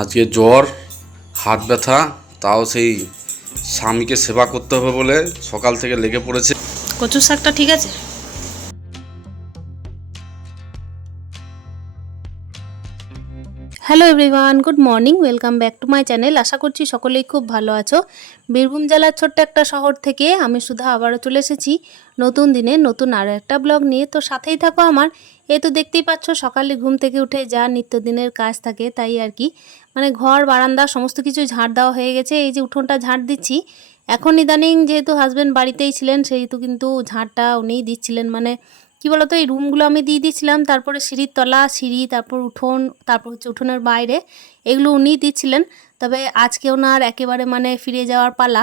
আজকে জ্বর, হাত ব্যথা, তাও সেই স্বামীকে সেবা করতে হবে বলে সকাল থেকে লেগে পড়েছে। কচু শাকটা ঠিক আছে? Hello everyone good morning welcome back to my channel আশা করছি সকলেই খুব ভালো আছো। বীরভূম জেলার ছোট্ট একটা শহর থেকে আমি সুধা আবারও চলে এসেছি নতুন দিনে, নতুন আরও একটা ব্লগ নিয়ে। তো সাথেই থাকো আমার। এ তো দেখতেই পাচ্ছ, সকালে ঘুম থেকে উঠে যা নিত্যদিনের কাজ থাকে তাই আর কি। মানে ঘর, বারান্দা, সমস্ত কিছু ঝাড় দেওয়া হয়ে গেছে। এই যে উঠোনটা ঝাড় দিচ্ছি। এখন ইদানিং যেহেতু হাজব্যান্ড বাড়িতেই ছিলেন, সেহেতু কিন্তু ঝাড়টা উনিই দিচ্ছিলেন। মানে কি বলতো? এই রুমগুলো আমি দিয়ে দিয়েছিলাম। তারপরে সিঁড়ির তলা, সিঁড়ি, তারপর উঠোন, তারপর হচ্ছে উঠোনের বাইরে এগুলো উনিই দিচ্ছিলেন। তবে আজকে ওনার একেবারে মানে ফিরে যাওয়ার পালা।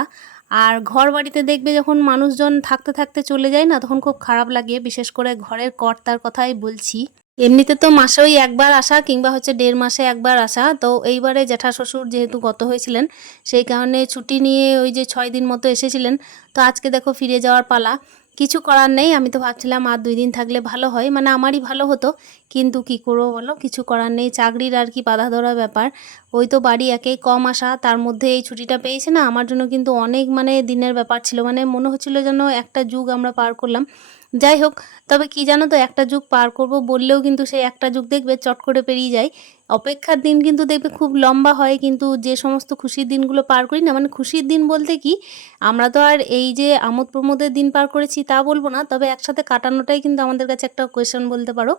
আর ঘর বাড়িতে দেখবে যখন মানুষজন থাকতে থাকতে চলে যায় না, তখন খুব খারাপ লাগে। বিশেষ করে ঘরের কর্তার কথাই বলছি। এমনিতে তো মাসে ওই একবার আসা কিংবা হচ্ছে দেড় মাসে একবার আসা। তো এইবারে জ্যাঠা শ্বশুর যেহেতু গত হয়েছিলেন, সেই কারণে ছুটি নিয়ে ওই যে ছয় দিন মতো এসেছিলেন। তো আজকে দেখো ফিরে যাওয়ার পালা। কিছু করার নেই। আমি তো ভাবছিলাম আর দুই দিন থাকলে ভালো হয়। মানে আমারই ভালো হতো। কিন্তু কি করব বলো? কিছু করার নেই। চাকরির আর কি বাধা ধরা ব্যাপার। ওই তো বাড়ি একেই কম আসা তার মধ্যে এই ছুটিটা পেয়েছে না? আমার জন্য কিন্তু অনেক মানে দিনের ব্যাপার ছিল। মানে মনে হচ্ছিল যেন একটা যুগ আমরা পার করলাম। যাই হোক, তবে কি জানো তো? একটা যুগ পার করব বললেও কিন্তু সেই একটা যুগ দেখবে, চট করে পেরিয়ে যায়। অপেক্ষার দিন কিন্তু দেখবে খুব লম্বা হয়, কিন্তু যে সমস্ত খুশির দিনগুলো পার করি না মানে খুশির দিন বলতে কি, আমরা তো আর এই যে আমোদ প্রমোদের দিন পার করেছি তা বলব না, তবে একসাথে কাটানোটাই কিন্তু আমাদের কাছে একটা কোয়েশন বলতে পারো।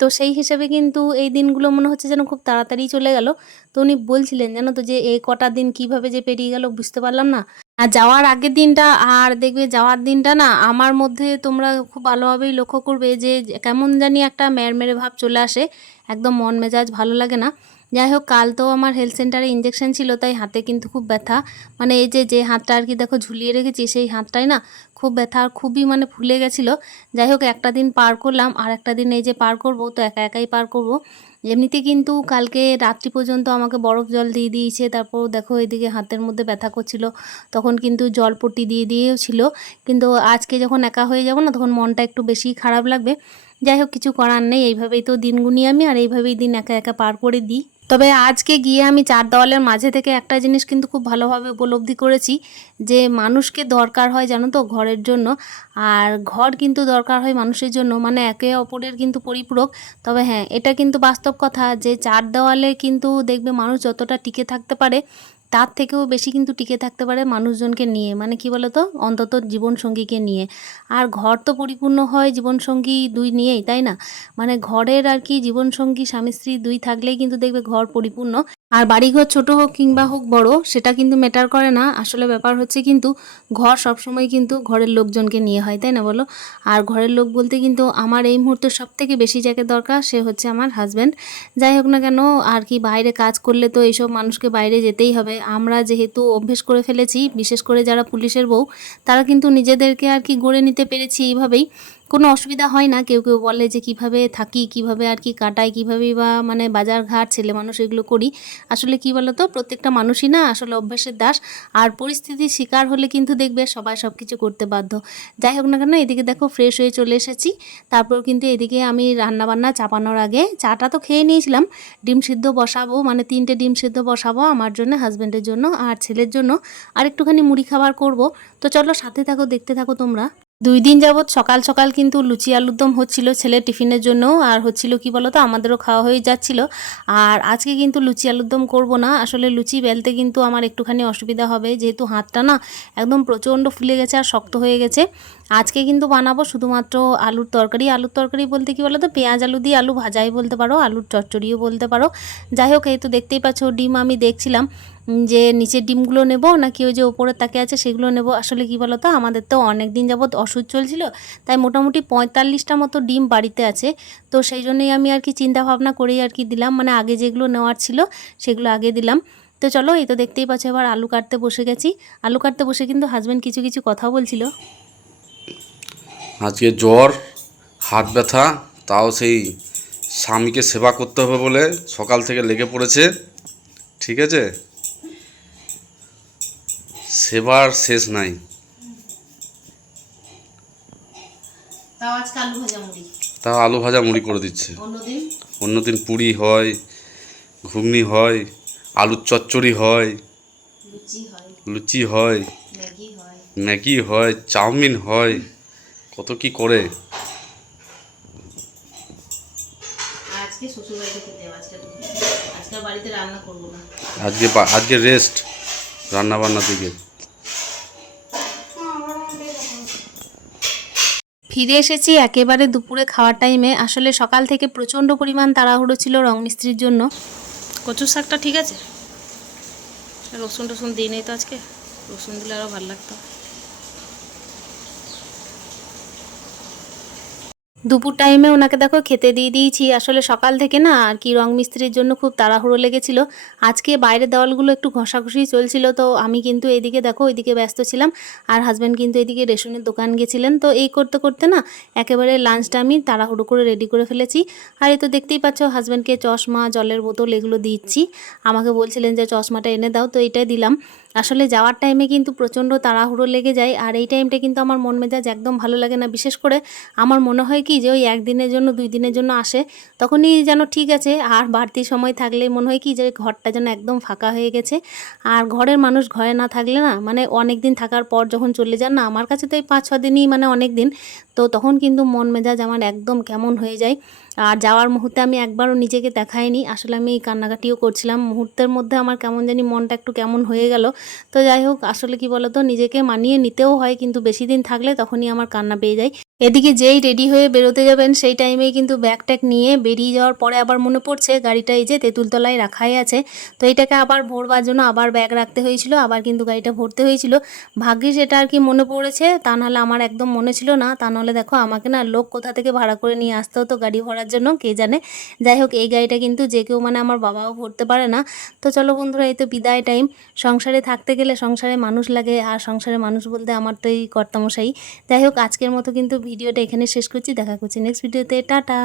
তো সেই হিসেবে কিন্তু এই দিনগুলো মনে হচ্ছে যেন খুব তাড়াতাড়ি চলে গেল। তো উনি বলছিলেন, জানো তো যে এই কটা দিন কীভাবে যে পেরিয়ে গেল বুঝতে পারলাম না। আর যাওয়ার আগের দিনটা আর দেখবে যাওয়ার দিনটা না আমার মধ্যে তোমরা খুব ভালোভাবেই লক্ষ্য করবে যে কেমন জানি একটা ম্যারমেরে ভাব চলে আসে। একদম মন মেজাজ ভালো লাগে না। যাই হোক, কাল তো আমার হেলথ সেন্টারে ইঞ্জেকশন ছিল, তাই হাতে কিন্তু খুব ব্যথা। মানে এই যে যে হাতটা আর কি দেখো ঝুলিয়ে রেখেছি, সেই হাতটাই না খুব ব্যথা আর খুবই মানে ফুলে গেছিল। যাই হোক, একটা দিন পার করলাম, আর একটা দিন এই যে পার করব, তো একা একাই পার করব। এমনিতে কিন্তু কালকে রাত্রি পর্যন্ত আমাকে বরফ জল দিয়ে দিয়েছে, তারপর দেখো এদিকে হাতের মধ্যে ব্যথা করছিল, তখন কিন্তু জল পট্টি দিয়ে দিয়েও ছিল। কিন্তু আজকে যখন একা হয়ে যাব না, তখন মনটা একটু বেশি খারাপ লাগবে। যাই হোক, কিছু করার নেই, এইভাবেই তো দিন গুনি আমি, আর এইভাবেই দিন একা একা পার করে দিই। তবে আজকে গিয়ে আমি চার দেওয়ালের মাঝে থেকে একটা জিনিস কিন্তু খুব ভালোভাবে উপলব্ধি করেছি, যে মানুষকে দরকার হয় জানো তো ঘরের জন্য। আর ঘর কিন্তু দরকার হয় মানুষের জন্য মানে একে অপরের কিন্তু পরিপূরক। তবে হ্যাঁ এটা কিন্তু বাস্তব কথা যে চার দেওয়ালে কিন্তু দেখবে মানুষ যতটা টিকে থাকতে পারে। তার থেকেও বেশি কিন্তু টিকে থাকতে পারে মানুষজনকে নিয়ে। মানে কি বলতো? অন্তত জীবনসঙ্গীকে নিয়ে। আর ঘর তো পরিপূর্ণ হয় জীবনসঙ্গী দুই নিয়েই, তাই না? মানে ঘরের আর কি জীবনসঙ্গী স্বামী স্ত্রী দুই থাকলেই কিন্তু দেখবে ঘর পরিপূর্ণ। আর বাড়িঘর ছোট হোক কিংবা হোক বড়, সেটা কিন্তু ম্যাটার করে না। আসলে ব্যাপার হচ্ছে কিন্তু ঘর সবসময় কিন্তু ঘরের লোকজনকে নিয়ে হয়, তাই না বলো? আর ঘরের লোক বলতে কিন্তু আমার এই মুহূর্তে সব থেকে বেশি যাকে দরকার, সে হচ্ছে আমার হাজব্যান্ড যাই হোক না কেন, আর কি বাইরে কাজ করলে তো এইসব মানুষকে বাইরে যেতেই হবে। আমরা যেহেতু অভ্যেস করে ফেলেছি, বিশেষ করে যারা পুলিশের বউ, তারা কিন্তু নিজেদেরকে আর কি গড়ে নিতে পেরেছি এইভাবেই। কোনো অসুবিধা হয় না। কেউ কেউ বলে যে কীভাবে থাকি, কীভাবে আর কি কাটাই, কীভাবে বা মানে বাজার ঘাট, ছেলে মানুষ এগুলো করি। আসলে কি বলতো, প্রত্যেকটা মানুষই না আসলে অভ্যাসের দাস। আর পরিস্থিতির শিকার হলে কিন্তু দেখবে সবাই সব কিছু করতে বাধ্য। যাই হোক না কেন, এদিকে দেখো ফ্রেশ হয়ে চলে এসেছি। তারপর কিন্তু এদিকে আমি রান্নাবান্না চাপানোর আগে চাটা তো খেয়ে নিয়েছিলাম। ডিম সিদ্ধ বসাবো মানে তিনটে ডিম সিদ্ধ বসাবো আমার জন্য হাজব্যান্ডের জন্য আর ছেলের জন্য। আর একটুখানি মুড়ি খাবার করব। তো চলো সাথে থাকো, দেখতে থাকো তোমরা। দুই দিন যাবৎ সকাল সকাল কিন্তু লুচি আলুর দম হচ্ছিল ছেলে টিফিনের জন্য, আর হচ্ছিল কি বলতো, আমাদেরও খাওয়া হয়ে যাচ্ছিল। আর আজকে কিন্তু লুচি আলুর দম করব না, আসলে লুচি বেলতে কিন্তু আমার একটুখানি অসুবিধা হবে, যেহেতু হাতটা না একদম প্রচণ্ড ফুলে গেছে আর শক্ত হয়ে গেছে। আজকে কিন্তু বানাবো শুধুমাত্র আলুর তরকারি। আলুর তরকারি বলতে কি বলতো? পেঁয়াজ আলু দিয়ে আলু ভাজাই বলতে পারো, আলুর চচ্চড়িও বলতে পারো। যাই হোক, এই তো দেখতেই পাচ্ছ, ডিম আমি দেখছিলাম যে নিচের ডিমগুলো নেব, নাকি ওই যে ওপরের তাকে আছে সেগুলো নেব। আসলে কি বলতো, আমাদের তো অনেক দিন যাবৎ ওষুধ চলছিল, তাই মোটামুটি পঁয়তাল্লিশটা মতো ডিম বাড়িতে আছে। তো সেই জন্যই আমি আর কি চিন্তা ভাবনা করেই আর কি দিলাম মানে আগে যেগুলো নেওয়ার ছিল সেগুলো আগে দিলাম। তো চলো, এই তো দেখতেই পাচ্ছ, এবার আলু কাটতে বসে গেছি। আলু কাটতে বসে কিন্তু হাজব্যান্ড কিছু কিছু কথা বলছিল। আজকে জ্বর হাত ব্যথা তাও সেই স্বামীকে সেবা করতে হবে বলে সকাল থেকে লেগে পড়েছে। ঠিক আছে? সেবার শেষ নাই। তাও আলু ভাজা মুড়ি। করে দিচ্ছে। অন্যদিন পুরি হয় ঘুগনি হয় আলুর চচ্চড়ি হয় লুচি হয়। ম্যাগি হয় চাউমিন হয়। কত কি করে? আজকে শ্বশুর বাড়িতে খেতে আজকে আজকে বাড়িতে রান্না করব না। আজকে আজকে রেস্ট রান্না বান্না দিকে ফিরে এসেছি একেবারে দুপুরে খাওয়ার টাইমে আসলে সকাল থেকে প্রচণ্ড পরিমাণ তাড়াহুড়ো ছিল রং মিস্ত্রির জন্য। কচুর শাকটা ঠিক আছে? রসুন টসুন দিই নেই তো আজকে। রসুন দিলে আরও ভালো লাগতো। দুপুর টাইমে ওনাকে দেখো খেতে দিয়ে দিয়েছি। আসলে সকাল থেকে না আর কি রং মিস্ত্রির জন্য খুব তাড়াহুড়ো লেগেছিল। আজকে বাইরের দেওয়ালগুলো একটু ঘষাঘষি চলছিল, তো আমি কিন্তু এইদিকে দেখো ওইদিকে ব্যস্ত ছিলাম আর হাজব্যান্ড কিন্তু এদিকে রেশনের দোকান গেছিলেন। তো এই করতে করতে না একেবারে লাঞ্চটা আমি তাড়াহুড়ো করে রেডি করে ফেলেছি। আর এই তো দেখতেই পাচ্ছ হাজব্যান্ডকে চশমা, জলের বোতল এগুলো দিচ্ছি। আমাকে বলছিলেন যে চশমাটা এনে দাও, তো এইটাই দিলাম। আসলে যাওয়ার টাইমে কিন্তু প্রচণ্ড তাড়াহুড়ো লেগে যায়। আর এই টাইমটা কিন্তু আমার মন মেজাজ একদম ভালো লাগে না। বিশেষ করে আমার মনে হয় কি যে ওই একদিনের জন্য, দুই দিনের জন্য আসে, তখনই যেন ঠিক আছে। আর বাড়তি সময় থাকলে মনে হয় কি যে ঘরটা যেন একদম ফাঁকা হয়ে গেছে। আর ঘরের মানুষ ঘরে না থাকলে না মানে অনেক দিন থাকার পর যখন চলে যান, না, আমার কাছে তো এই পাঁচ ছ দিনই মানে অনেক দিন, তো তখন কিন্তু মন মেজাজ আমার একদম কেমন হয়ে যায়। আর যাওয়ার মুহূর্তে আমি একবারও নিজেকে দেখাইনি। আসলে আমি কান্নাকাটিও করছিলাম। মুহূর্তের মধ্যে আমার কেমন জানি মনটা একটু কেমন হয়ে গেল। তো যাই হোক, আসলে কি বলতো, নিজেকে মানিয়ে নিতেও হয়, কিন্তু বেশি দিন থাকলে তখনই আমার কান্না পেয়ে যায়। এদিকে যেই রেডি হয়ে বেরোতে যাবেন, সেই টাইমেই কিন্তু ব্যাগ ট্যাগ নিয়ে বেরিয়ে যাওয়ার পরে আবার মনে পড়ছে, গাড়িটা এই যে তেঁতুলতলায় রাখাই আছে। তো এটাকে আবার ভরবার জন্য আবার ব্যাগ রাখতে হয়েছিল, আবার কিন্তু গাড়িটা ভরতে হয়েছিল। ভাগ্যিস এটা আর কি মনে পড়েছে, তা নাহলে আমার একদম মনে ছিল না। তা নাহলে দেখো, আমাকে না লোক কোথা থেকে ভাড়া করে নিয়ে আসতে হতো গাড়ি ভরার জন্য, কে জানে? যাই হোক, এই গাড়িটা কিন্তু যে কেউ মানে আমার বাবাও ভরতে পারে না। তো চলো বন্ধুরা, এই তো বিদায় টাইম সংসারে থাকতে গেলে সংসারে মানুষ লাগে, আর সংসারে মানুষ বলতে আমার তো এই কর্তামশাই। যাই হোক, আজকের মতো কিন্তু ভিডিওটা এখানে শেষ করছি। দেখা করছি নেক্সট ভিডিওতে টাটা!